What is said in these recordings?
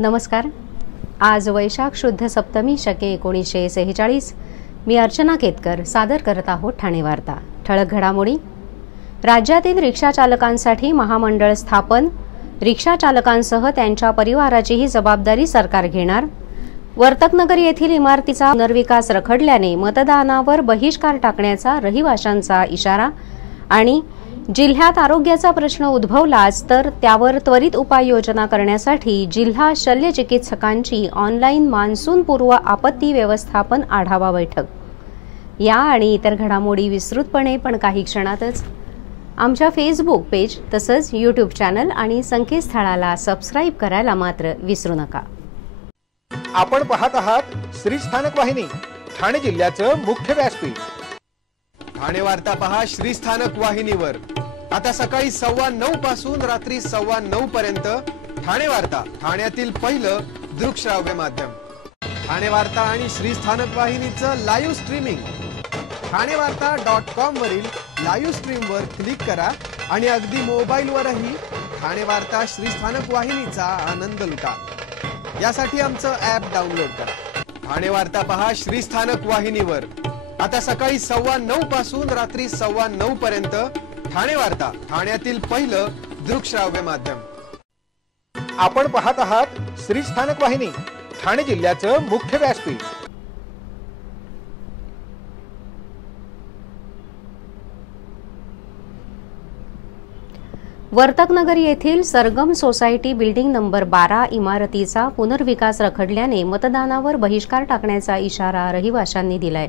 नमस्कार। आज वैशाख शुद्ध सप्तमी शके 1946। मी अर्चना केतकर सादर करत आहोत ठाणे वार्ता। ठळक घडामोडी। राज्यातील रिक्षा चालकांसाठी महामंडळ स्थापन, रिक्षा चालकांसह त्यांच्या परिवाराचीही जबाबदारी सरकार घेणार। वर्तकनगर येथील इमारतीचा पुनर्विकास रखडल्याने मतदानावर बहिष्कार टाकण्याचा रहिवाशांचा इशारा। आणि जिल्ह्यात आरोग्याचा प्रश्न उद्भवलाच तर त्यावर त्वरित उपाययोजना करण्यासाठी जिल्हा शल्य चिकित्सकांची ऑनलाईन मान्सून पूर्व आपत्ती व्यवस्थापन आढावा बैठक। या आणि इतर घडामोडी विस्तृतपणे पण काही क्षणातच आमच्या फेसबुक पेज तसंच यूट्यूब चॅनल आणि संकेतस्थळाला सबस्क्राइब करायला मात्र विसरू नका। आपण पाहत आहात श्री स्थानक वाहिनी, ठाणे जिल्ह्याचं मुख्य व्यासपीठ। ठाणे वार्ता पहा श्री स्थानक वाहिनीवर। आता सकाळी 9:15 पासून रात्री 9:15 पर्यंत ठाणे वार्ता, ठाण्यातील पहिलं दृकश्राव्य माध्यम। ठाणे वार्ता आणि श्री स्थानक वाहिनीचं लाईव्ह स्ट्रीमिंग ठाणेवार्ता.com वरील लाईव्ह स्ट्रीमवर क्लिक करा आणि अगदी मोबाईलवरही ठाणे वार्ता श्री स्थानक वाहिनीचा आनंद लुटा। यासाठी आमचं ॲप डाउनलोड करा। ठाणे वार्ता पहा श्री स्थानक वाहिनीवर। आता सकाळी 9:15 पासून रात्री 9:15 पर्यंत ठाणे वार्ता, ठाण्यातील पहिलं दृकश्राव्य माध्यम। आपण पाहत आहात श्री स्थानक वाहिनी, ठाणे जिल्ह्याचं मुख्य व्यासपीठ। वर्तकनगर येथील सरगम सोसायटी बिल्डिंग नंबर 12 इमारतीचा पुनर्विकास रखडल्याने मतदानावर बहिष्कार टाकण्याचा इशारा रहिवाशांनी दिलाय।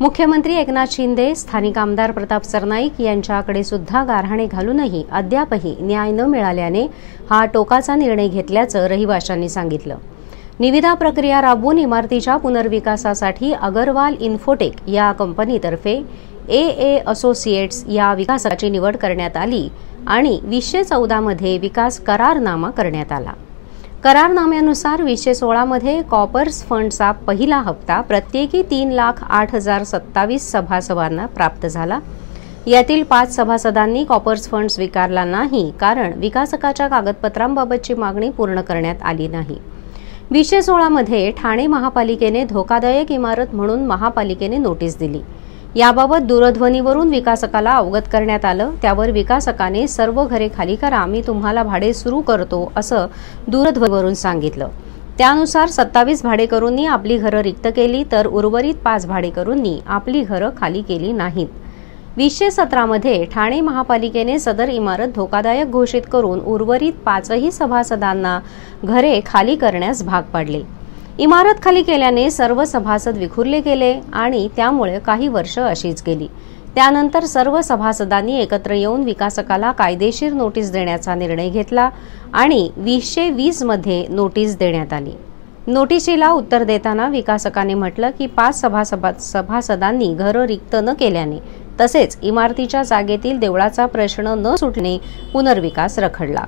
मुख्यमंत्री एकनाथ शिंदे, स्थानिक आमदार प्रताप सरनाईक यांच्याकडे सुद्धा गारहाणे घालूनही अद्यापही न्याय न मिळाल्याने हा टोकाचा निर्णय घेतल्याचं रहिवाशांनी सांगितलं। निविदा प्रक्रिया राबवून इमारतीच्या पुनर्विकासासाठी अगरवाल इन्फोटेक या कंपनीतर्फे AA असोसिएट्स या विकासकाची निवड करण्यात आली आणि 2014 मध्ये विकास करारनामा करण्यात आला। करारनाम्यानुसार 2016 मध्ये कॉपर्स फंडचा पहिला हप्ता प्रत्येकी 3,08,027 सभासदांना प्राप्त झाला। यातील 5 सभासदांनी कॉपर्स फंड स्वीकारला नाही, कारण विकासकाच्या कागदपत्रांबाबतची मागणी पूर्ण करण्यात आली नाही। 2016 मध्ये ठाणे महापालिकेने धोकादायक इमारत म्हणून महापालिकेने नोटीस दिली। याबाबत दूरध्वनीवरून विकासकाला अवगत करण्यात आलं। त्यावर विकासकाने सर्व घरे खाली करा, मी तुम्हाला भाडे सुरू करतो असं दूरध्वनीवरून सांगितलं। त्यानुसार 27 भाडेकरूंनी आपली घरं रिक्त केली, तर उर्वरित 5 भाडेकरूंनी आपली घरं खाली केली नाहीत। 2017 मध्ये ठाणे महापालिकेने सदर इमारत धोकादायक घोषित करून उर्वरित 5ही सभासदांना घरे खाली करण्यास भाग पाडले। इमारत खाली केल्याने सर्व सभासद विखुरले गेले आणि त्यामुळे काही वर्ष अशीच गेली। त्यानंतर सर्व सभासदांनी एकत्र येऊन विकासकाला कायदेशीर नोटीस देण्याचा निर्णय घेतला आणि 2020 मध्ये नोटीस देण्यात आली। नोटिशीला उत्तर देताना विकासकाने म्हटलं की 5 सभासदांनी घरं रिक्त न केल्याने तसेच इमारतीच्या जागेतील देवळाचा प्रश्न न सुटणे पुनर्विकास रखडला।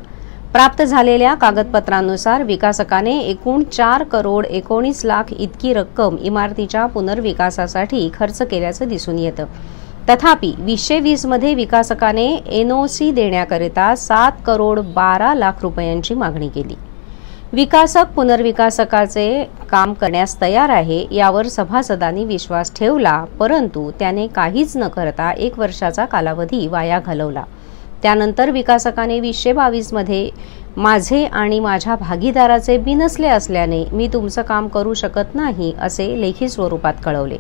प्राप्त झालेल्या कागदपत्रांनुसार विकासकाने एकूण 4,19,00,000 इतकी रक्कम इमारतीच्या पुनर्विकासासाठी खर्च केल्याचं दिसून येतं। तथापि 2020 मध्ये विकासकाने NOC देण्याकरिता 7,12,00,000 रुपयांची मागणी केली। विकासक पुनर्विकासकाचे काम करण्यास तयार आहे यावर सभासदांनी विश्वास ठेवला, परंतु त्याने काहीच न करता 1 वर्षाचा कालावधी वाया घालवला। त्यानंतर विकासकाने 2022 मध्ये माझे आणि माझ्या भागीदाराचे बिनसले असल्याने मी तुमचं काम करू शकत नाही असे लेखी स्वरूपात कळवले।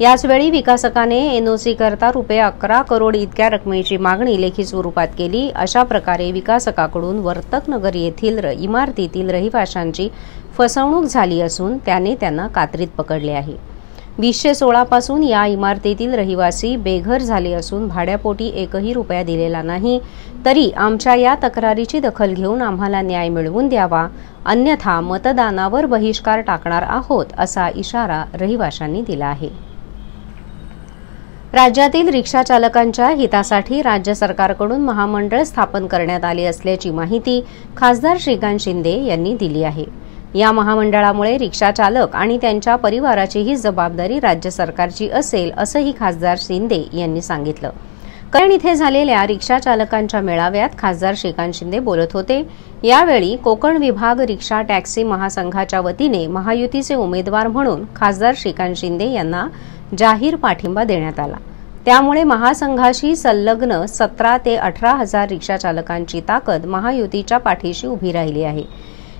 याचवेळी विकासकाने NOC करता ₹11 करोड इतक्या रकमेची मागणी लेखी स्वरूपात केली। अशा प्रकारे विकासकाकडून वर्तकनगर येथील इमारतीतील रहिवाशांची फसवणूक झाली असून त्याने त्यांना कात्रीत पकडले आहे। 2016 पासून या इमारतीतील रहिवासी बेघर झाले असून भाड्यापोटी 1ही रुपया दिलेला नाही। तरी आमच्या या तक्रारीची दखल घेऊन आम्हाला न्याय मिळवून द्यावा, अन्यथा मतदानावर बहिष्कार टाकणार आहोत असा इशारा रहिवाशांनी दिला आहे। राज्यातील रिक्षा चालकांच्या हितासाठी राज्य सरकारकडून महामंडळ स्थापन करण्यात आले असल्याची माहिती खासदार श्रीकांत शिंदे यांनी दिली आहे। या महामंडळामुळे रिक्षा चालक आणि त्यांच्या परिवाराचीही जबाबदारी राज्य सरकारची असेल असंही खासदार शिंदे यांनी सांगितलं। कल्याण इथे झालेल्या रिक्षा चालकांच्या मेळाव्यात खासदार श्रीकांत शिंदे बोलत होते। यावेळी कोकण विभाग रिक्षा टॅक्सी महासंघाच्या वतीने महायुतीचे उमेदवार म्हणून खासदार श्रीकांत शिंदे यांना जाहीर पाठिंबा देण्यात आला। त्यामुळे महासंघाशी संलग्न 17 ते 18 हजार रिक्षा चालकांची ताकद महायुतीच्या पाठीशी उभी राहिली आहे।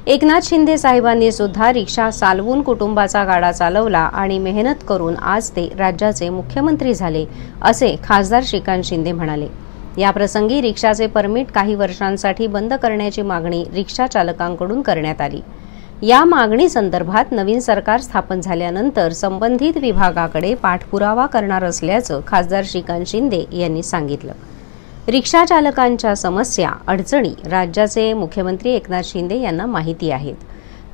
एकनाथ शिंदे साहेबांनी सुद्धा रिक्षा चालवून कुटुंबाचा गाडा चालवला आणि मेहनत करून आज ते राज्याचे मुख्यमंत्री झाले, असे खासदार श्रीकांत शिंदे म्हणाले। याप्रसंगी रिक्षाचे परमिट काही वर्षांसाठी बंद करण्याची मागणी रिक्षा चालकांकडून करण्यात आली। या मागणी संदर्भात नवीन सरकार स्थापन झाल्यानंतर संबंधित विभागाकडे पाठपुरावा करणार असल्याचं खासदार श्रीकांत शिंदे यांनी सांगितलं। रिक्षा चालकांच्या समस्या अडचणी राज्याचे मुख्यमंत्री एकनाथ शिंदे यांना माहिती आहेत।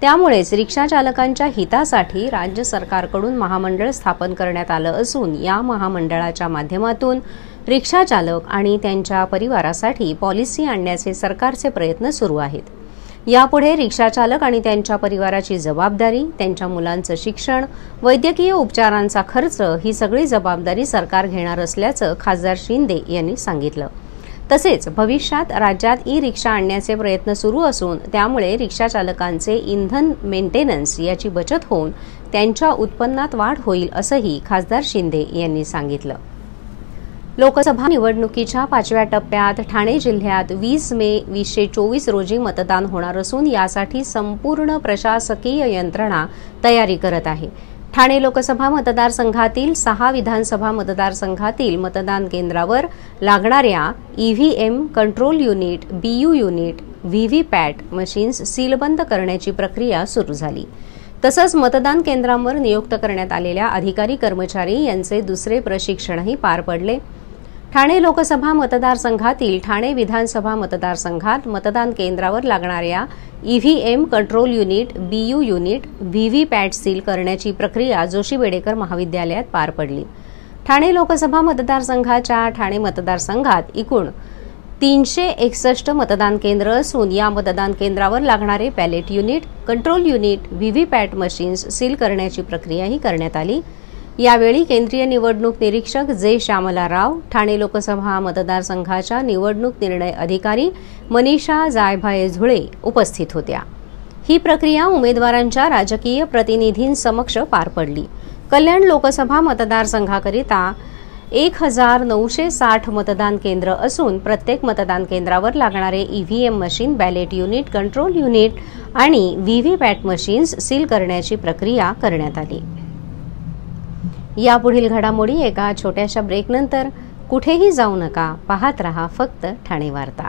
त्यामुळेच रिक्षा चालकांच्या हितासाठी राज्य सरकारकडून महामंडळ स्थापन करण्यात आलं असून या महामंडळाच्या माध्यमातून रिक्षा चालक आणि त्यांच्या परिवारासाठी पॉलिसी आणण्याचे सरकारचे प्रयत्न सुरू आहेत। यापुढे रिक्षा चालक आणि त्यांच्या परिवाराची जबाबदारी, त्यांच्या मुलांचं शिक्षण, वैद्यकीय उपचारांचा खर्च ही सगळी जबाबदारी सरकार घेणार असल्याचं खासदार शिंदे यांनी सांगितलं। तसेच भविष्यात राज्यात ई-रिक्षा आणण्याचे प्रयत्न सुरू असून त्यामुळे रिक्षा चालकांचे इंधन मेंटेनन्स याची बचत होऊन त्यांच्या उत्पन्नात वाढ होईल असंही खासदार शिंदे यांनी सांगितलं। लोकसभा निवडणुकीच्या 5व्या टप्प्यात ठाणे जिल्ह्यात 20 मे 2024 रोजी मतदान होणार असून यासाठी संपूर्ण प्रशासकीय यंत्रणा तयारी करत आहे। ठाणे लोकसभा मतदारसंघातील 6 विधानसभा मतदारसंघातील मतदान केंद्रावर लागणाऱ्या ईव्हीएम, कंट्रोल युनिट, बीयू युनिट, व्हीव्हीपॅट मशीन्स सीलबंद करण्याची प्रक्रिया सुरू झाली। तसंच मतदान केंद्रांवर नियुक्त करण्यात आलेल्या अधिकारी कर्मचारी यांचे दुसरे प्रशिक्षणही पार पडले। ठाणे लोकसभा मतदारसंघातील ठाणे विधानसभा मतदारसंघात मतदान केंद्रावर लागणाऱ्या ईव्हीएम, कंट्रोल युनिट, बीयू युनिट, व्हीव्हीपॅट सील करण्याची प्रक्रिया जोशी बेडेकर महाविद्यालयात पार पडली। ठाणे लोकसभा मतदारसंघाच्या ठाणे मतदारसंघात एकूण 361 मतदान केंद्र असून या मतदान केंद्रावर लागणारे ballot unit, control unit, VVPAT machines seal करण्याची प्रक्रियाही करण्यात आली। यावेळी केंद्रीय निवडणूक निरीक्षक जे श्यामला राव, ठाणे लोकसभा मतदारसंघाच्या निवडणूक निर्णय अधिकारी मनीषा जायभाये झुळे उपस्थित होत्या। ही प्रक्रिया उमेदवारांच्या राजकीय प्रतिनिधींसमक्ष पार पडली। कल्याण लोकसभा मतदारसंघाकरिता 1960 मतदान केंद्र असून प्रत्येक मतदान केंद्रावर लागणारे EVM machine, ballot unit, control unit आणि व्हीव्हीपॅट मशीन्स सील करण्याची प्रक्रिया करण्यात आली। यापुढील घडामोडी एका छोट्याशा ब्रेकनंतर कुठेही जाऊ नका, पाहत रहा फक्त ठाणे वार्ता।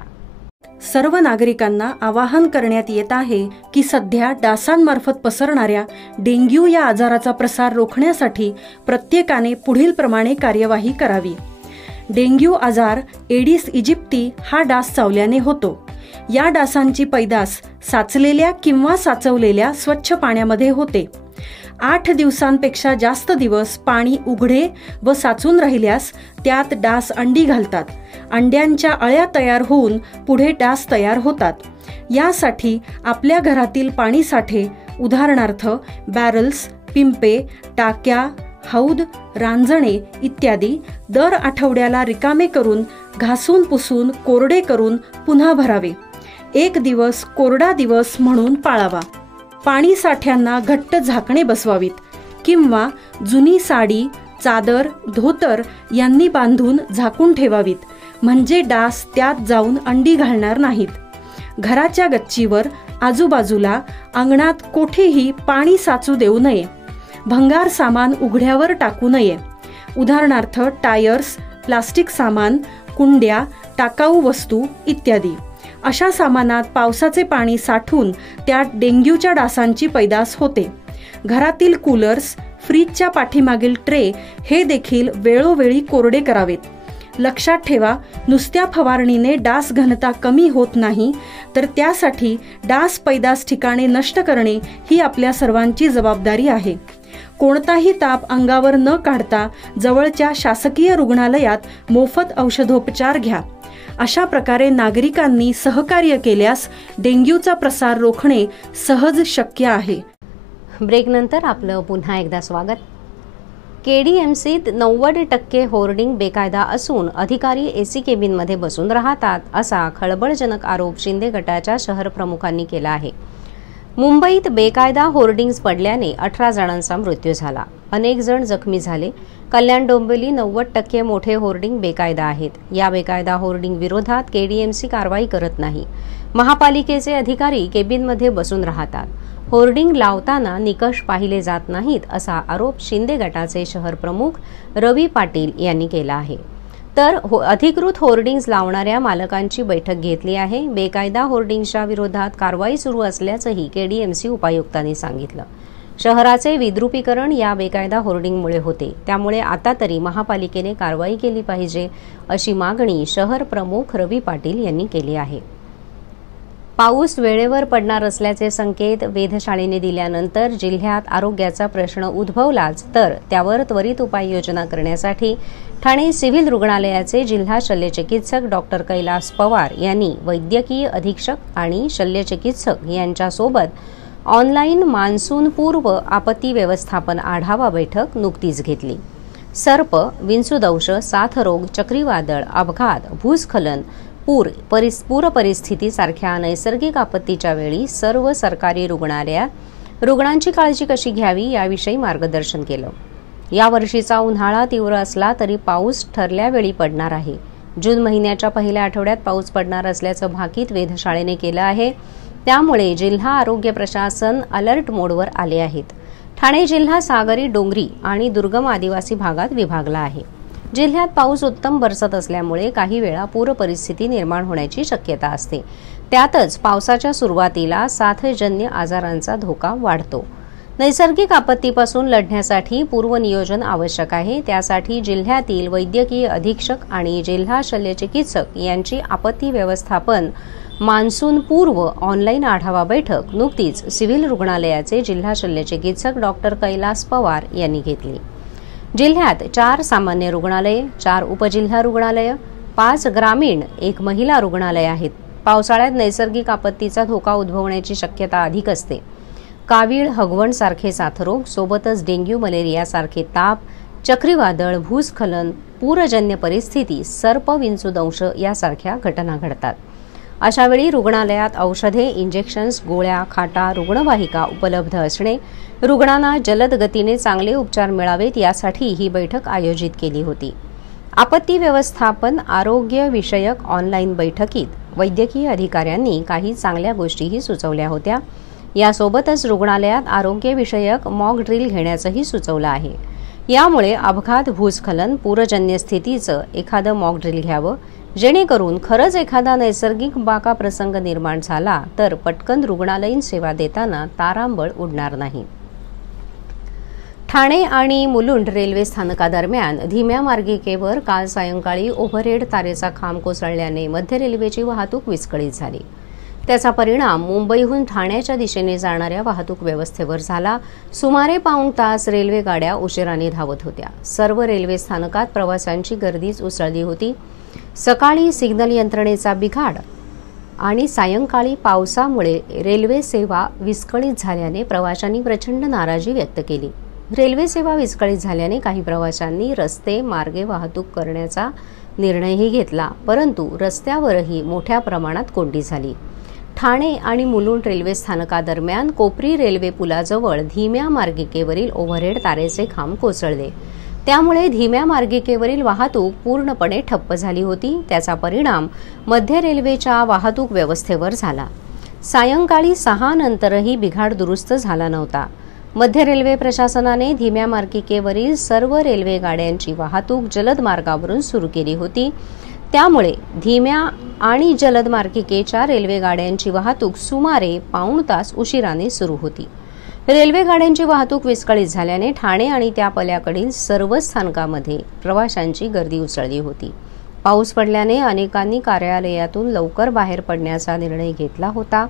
सर्व नागरिकांना आवाहन करण्यात येत आहे की सध्या डासांमार्फत पसरणाऱ्या डेंग्यू या आजाराचा प्रसार रोखण्यासाठी प्रत्येकाने पुढील प्रमाणे कार्यवाही करावी। डेंग्यू आजार एडिस इजिप्ती हा डास चावल्याने होतो। या डासांची पैदास साचलेल्या किंवा साचवलेल्या स्वच्छ पाण्यामध्ये होते। 8 दिवसांपेक्षा जास्त दिवस पाणी उघडे व साचून राहिल्यास त्यात डास अंडी घालतात। अंड्यांच्या अळ्या तयार होऊन पुढे डास तयार होतात। यासाठी आपल्या घरातील पाणी साठे उदाहरणार्थ बॅरल्स, पिंपे, टाक्या, हौद, रांजणे इत्यादी दर आठवड्याला रिकामे करून घासून पुसून कोरडे करून पुन्हा भरावे। 1 दिवस कोरडा दिवस म्हणून पाळावा। पाणी साठ्यांना घट्ट झाकणे बसवावीत किंवा जुनी साडी, चादर, धोतर यांनी बांधून झाकून ठेवावीत, म्हणजे डास त्यात जाऊन अंडी घालणार नाहीत। घराच्या गच्चीवर, आजूबाजूला, अंगणात कोठेही पाणी साचू देऊ नये। भंगार सामान उघड्यावर टाकू नये, उदाहरणार्थ टायर्स, प्लास्टिक सामान, कुंड्या, टाकाऊ वस्तू इत्यादी। अशा सामानात पावसाचे पाणी साठून त्यात डेंग्यूच्या डासांची पैदास होते। घरातील कूलर्स, फ्रीजच्या पाठीमागील ट्रे हे देखील वेळोवेळी कोरडे करावेत। लक्षात ठेवा, नुसत्या फवारणीने डास घनता कमी होत नाही, तर त्यासाठी डास पैदास ठिकाणे नष्ट करणे ही आपल्या सर्वांची जबाबदारी आहे। कोणताही ताप अंगावर न काढता जवळच्या शासकीय रुग्णालयात मोफत औषधोपचार घ्या। अशा प्रकारे नागरिकांनी सहकार्य केल्यास डेंग्यूचा प्रसार रोखणे सहज शक्य आहे। ब्रेकनंतर आपलं पुन्हा एकदा स्वागत। केडीएमसीत 90% होर्डिंग बेकायदा असून अधिकारी एसी केबिनमध्ये बसून राहतात असा खळबळजनक आरोप शिंदे गटाच्या शहर प्रमुखांनी केला आहे. मुंबईत बेकायदा होर्डिंग्ज पडल्याने 18 जणांचा मृत्यू झाला, अनेक जण जखमी झाले. कल्याण डोंबिवली 90% मोठे होर्डिंग बेकायदा आहेत. या बेकायदा होर्डिंग विरोधात केडीएमसी कारवाई करत नाही. महापालिकेचे अधिकारी केबिनमध्ये बसून राहतात. होर्डिंग लावताना निकष पाहिले जात नाहीत असा आरोप शिंदे गटाचे शहर प्रमुख रवी पाटील यांनी केला आहे. तर अधिकृत होर्डिंग्ज लावणाऱ्या मालकांची बैठक घेतली आहे. बेकायदा होर्डिंग्जच्या विरोधात कारवाई सुरू असल्याचंही केडीएमसी उपायुक्तांनी सांगितलं. शहराचे विद्रुपीकरण या बेकायदा होर्डिंगमुळे होते, त्यामुळे आता तरी महापालिकेने कारवाई केली पाहिजे अशी मागणी शहर प्रमुख रवी पाटील यांनी केली आहे. पाऊस वेळेवर पडणार असल्याचे संकेत वेधशाळेने दिल्यानंतर जिल्ह्यात आरोग्याचा प्रश्न उद्भवलाच, तर त्यावर त्वरित उपाययोजना करण्यासाठी ठाणे सिव्हिल रुग्णालयाचे जिल्हा शल्यचिकित्सक डॉक्टर कैलास पवार यांनी वैद्यकीय अधीक्षक आणि शल्यचिकित्सक यांच्यासोबत ऑनलाईन मान्सूनपूर्व आपत्ती व्यवस्थापन आढावा बैठक नुकतीच घेतली. सर्प, विंचूदंश, साथरोग, चक्रीवादळ, अपघात, भूस्खलन, पूर परिस्थिती सारख्या नैसर्गिक आपत्तीच्या वेळी सर्व सरकारी रुग्णालयात रुग्णांची काळजी कशी घ्यावी याविषयी मार्गदर्शन केलं. या वर्षीचा उन्हाळा तीव्र असला तरी पाऊस ठरल्या वेळी पडणार आहे. जून महिन्याच्या पहिल्या आठवड्यात पाऊस पडणार असल्याचं भाकीत वेधशाळेने केलं आहे. त्यामुळे जिल्हा आरोग्य प्रशासन अलर्ट मोडवर आले आहेत. ठाणे जिल्हा सागरी, डोंगरी आणि दुर्गम आदिवासी भागात विभागला आहे. जिल्ह्यात पाऊस उत्तम बरसत असल्यामुळे काही वेळा पूर परिस्थिती निर्माण होण्याची शक्यता असते. त्यातच पावसाच्या सुरुवातीला साथजन्य आजारांचा धोका वाढतो. नैसर्गिक आपत्तीपासून लढण्यासाठी पूर्वनियोजन आवश्यक आहे. त्यासाठी जिल्ह्यातील वैद्यकीय अधीक्षक आणि जिल्हा शल्यचिकित्सक यांची आपत्ती व्यवस्थापन मान्सूनपूर्व ऑनलाईन आढावा बैठक नुकतीच सिव्हिल रुग्णालयाचे जिल्हा शल्यचिकित्सक डॉक्टर कैलास पवार यांनी घेतली. जिल्ह्यात 4 सामान्य रुग्णालये, 4 उपजिल्हा रुग्णालय, 5 ग्रामीण, 1 महिला रुग्णालय आहेत. पावसाळ्यात नैसर्गिक आपत्तीचा धोका उद्भवण्याची शक्यता अधिक असते. कावीळ, हगवण सारखे साथरोग, सोबतच डेंग्यू, मलेरिया सारखे ताप, चक्रीवादळ, भूस्खलन, पूरजन्य परिस्थिती, सर्प, विंचूदंश यासारख्या घटना घडतात. अशावेळी रुग्णालयात औषधे, इंजेक्शन्स, गोळ्या, खाटा, रुग्णवाहिका उपलब्ध असणे, रुग्णांना जलद गतीने चांगले उपचार मिळावेत यासाठी ही बैठक आयोजित केली होती. आपत्ती व्यवस्थापन आरोग्य विषयक ऑनलाईन बैठकीत वैद्यकीय अधिकाऱ्यांनी काही चांगल्या गोष्टीही सुचवल्या होत्या. यासोबतच रुग्णालयात आरोग्य विषयक मॉक ड्रिल घेण्याचंही सुचवलं आहे. यामुळे अपघात, भूस्खलन, पूरजन्य स्थितीचं एखादं मॉक ड्रिल घ्यावं, जेणेकरून खरंच एखादा नैसर्गिक बाका प्रसंग निर्माण झाला तर पटकन रुग्णालयीन सेवा देताना तारांबळ उडणार नाही. ठाणे आणि मुलुंड रेल्वे स्थानकादरम्यान धीम्या मार्गिकेवर काल सायंकाळी ओव्हरहेड तारेचा खांब कोसळल्याने मध्य रेल्वेची वाहतूक विस्कळीत झाली. त्याचा परिणाम मुंबईहून ठाण्याच्या दिशेने जाणाऱ्या वाहतूक व्यवस्थेवर झाला. सुमारे पाऊण तास रेल्वे गाड्या उशिराने धावत होत्या. सर्व रेल्वे स्थानकात प्रवाशांची गर्दीच उसळली होती. सकाळी सिग्नल यंत्रणेचा बिघाड आणि सायंकाळी पावसामुळे रेल्वे सेवा विस्कळीत झाल्याने प्रवाशांनी प्रचंड नाराजी व्यक्त केली. रेल्वे सेवा विस्कळीत झाल्याने काही प्रवाशांनी रस्ते मार्गे वाहतूक करण्याचा निर्णयही घेतला, परंतु रस्त्यावरही मोठ्या प्रमाणात कोंडी झाली. ठाणे आणि मुलुंड रेल्वे स्थानकादरम्यान कोपरी रेल्वे पुलाजवळ धीम्या मार्गिकेवरील ओव्हरहेड तारेचे खांब कोसळले. त्यामुळे धीम्या मार्गिकेवरील वाहतूक पूर्णपणे ठप्प झाली होती. त्याचा परिणाम मध्य रेल्वेच्या वाहतूक व्यवस्थेवर झाला. सायंकाळी 6 नंतरही बिघाड दुरुस्त झाला नव्हता. मध्य रेल्वे प्रशासनाने धीम्या मार्गिकेवरील सर्व रेल्वे गाड्यांची वाहतूक जलद मार्गावरून सुरू केली होती. त्यामुळे धीम्या आणि जलद मार्गिकेच्या रेल्वे गाड्यांची वाहतूक सुमारे पाऊण तास उशिराने सुरू होती. रेल्वे गाड्यांची वाहतूक विस्कळीत झाल्याने ठाणे आणि त्या पल्याकडील सर्व स्थानकामध्ये प्रवाशांची गर्दी उसळली होती. पाऊस पडल्याने अनेकांनी कार्यालयातून लवकर बाहेर पडण्याचा निर्णय घेतला होता,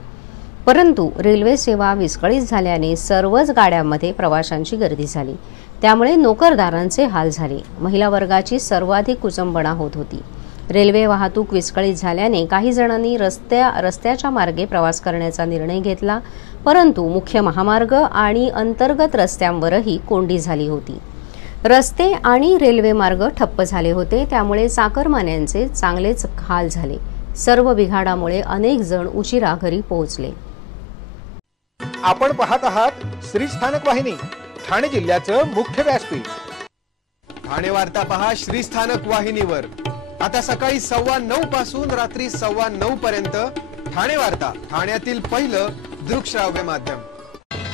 परंतु रेल्वे सेवा विस्कळीत झाल्याने सर्वच गाड्यांमध्ये प्रवाशांची गर्दी झाली. त्यामुळे नोकरदारांचे हाल झाले. महिला वर्गाची सर्वाधिक कुचंबणा होत होती. रेल्वे वाहतूक विस्कळीत झाल्याने काही जणांनी रस्त्याच्या मार्गे प्रवास करण्याचा निर्णय घेतला, परंतु मुख्य महामार्ग आणि अंतर्गत रस्त्यांवरही कोंडी झाली होती. रस्ते आणि रेल्वे मार्ग ठप्प झाले होते, त्यामुळे चाकरमान्यांचे चांगलेच हाल झाले. सर्व बिघाडामुळे अनेक जण उशिरा घरी पोहोचले. आपण पाहत आहात श्री स्थानक वाहिनी, ठाणे जिल्ह्याचं मुख्य व्यासपीठ. ठाणे वार्ता पहा श्री स्थानक वाहिनीवर. आता सकाळी 9:15 पासून रात्री 9:15 पर्यंत ठाणे वार्ता, ठाण्यातील पहिलं दृकश्राव्य माध्यम.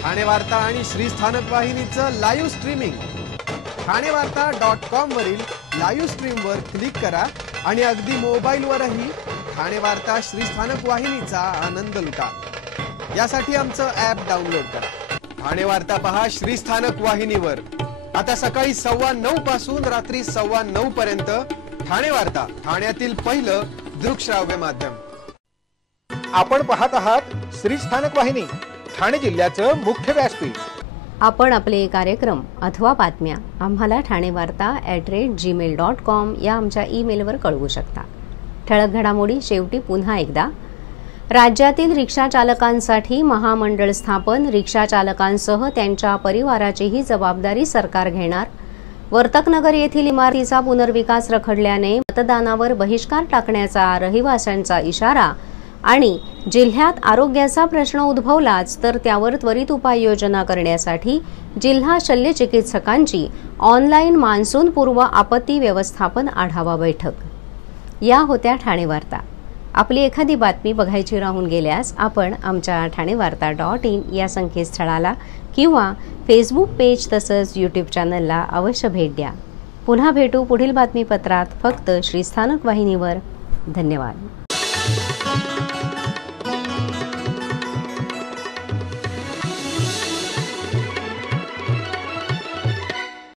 ठाणे वार्ता आणि श्री स्थानक वाहिनीचं लाईव्ह स्ट्रीमिंग ठाणेवार्ता.com वरील लाईव्ह स्ट्रीमवर क्लिक करा आणि अगदी मोबाईलवरही ठाणे वार्ता श्री स्थानक वाहिनीचा आनंद लुटा. यासाठी आमचं ॲप डाउनलोड करा. ठाणे वार्ता पहा श्री स्थानक वाहिनीवर. आता सकाळी 9:15 पासून रात्री 9:15 पर्यंत ठाणे वार्ता, ठाण्यातील पहिलं दृकश्राव्य माध्यम. आपण पाहत आहात श्री स्थानक वाहिनी, ठाणे जिल्ह्याचं मुख्य व्यासपीठ. आपण आपले कार्यक्रम अथवा बातम्या आम्हाला ठाणेवार्ता@gmail.com या आमच्या ईमेलवर कळवू शकता. ठळक घडामोडी शेवटी पुन्हा एकदा. राज्यातील रिक्षा चालकांसाठी महामंडळ स्थापन, रिक्षा चालकांसह त्यांच्या परिवाराचीही जबाबदारी सरकार घेणार. वर्तकनगर येथील इमारतीचा पुनर्विकास रखडल्याने मतदानावर बहिष्कार टाकण्याचा रहिवाशांचा इशारा. आणि जिल्ह्यात आरोग्याचा प्रश्न उद्भवलाच तर त्यावर त्वरित उपाययोजना करण्यासाठी जिल्हा शल्यचिकित्सकांची ऑनलाईन मान्सून पूर्व आपत्ती व्यवस्थापन आढावा बैठक. या होत्या ठाणे वार्ता. आपली एखादी बातमी बघायची राहून गेल्यास आपण आमच्या ठाणेवार्ता.in या संकेतस्थळाला किंवा फेसबुक पेज तसंच यूट्यूब चॅनलला अवश्य भेट द्या. पुन्हा भेटू पुढील बातमीपत्रात फक्त श्री स्थानक वाहिनीवर. धन्यवाद.